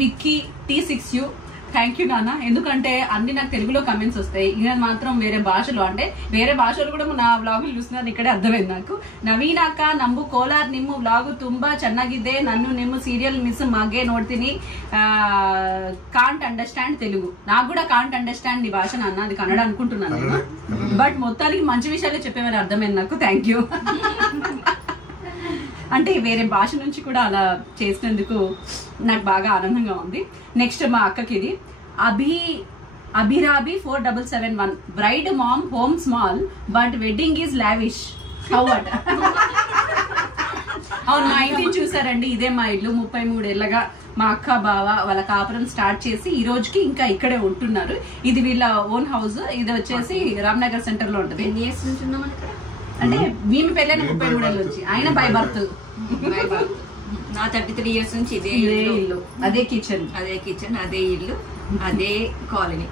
Vicky T6U. Thank you నాన్న. ఎందుకంటే అన్ని నాకు తెలుగులో కమెంట్స్ వస్తాయి, ఇక మాత్రం వేరే భాషలో, అంటే వేరే భాషలు కూడా నా వ్లాగులు చూస్తున్నారు, ఇక్కడే అర్థమైంది నాకు. నవీన్ అక్క ನಂಬು ಕೋಲಾರ್ ನಿಮ್ಮ ವ್ಲಾಗ್ ತುಂಬಾ ಚೆನ್ನಾಗಿದೆ. నన్ను ನಿಮ್ಮ సీరియల్ మిస్ మాగే నోಡ್ತೀನಿ. Can't understand Telugu. నాకు కూడా కాంట్ అండర్స్టాండ్ నీ భాష నాన్న, అది కన్నడ అనుకుంటున్నాను నేను. బట్ మొత్తానికి మంచి విషయాలే చెప్పేవారు, అర్థమైంది నాకు. Thank you. అంటే వేరే భాష నుంచి కూడా అలా చేసినందుకు నాకు బాగా ఆనందంగా ఉంది. నెక్స్ట్ మా అక్కకి ఇది అభిరాబి 4771. Bride mom home small but wedding is lavish. How at? అవును, మా ఇంటిని చూసారండి, ఇదే మా ఇల్లు. 33 ఏళ్ళగా మా అక్క బావ వాళ్ళ కాపురం స్టార్ట్ చేసి ఈ రోజుకి ఇంకా ఇక్కడే ఉంటున్నారు. ఇది వీళ్ళ ఓన్ హౌస్. ఇది వచ్చేసి రామ్నగర్ సెంటర్ లో ఉంటుంది. అంటే మేము పెళ్ళైన 33 ఏళ్ళ నుంచి, ఆయన బై బర్త్. నా 33 ఇయర్స్ నుంచి ఇదే ఇల్లు, అదే కిచెన్, అదే ఇల్లు, అదే కాలనీ.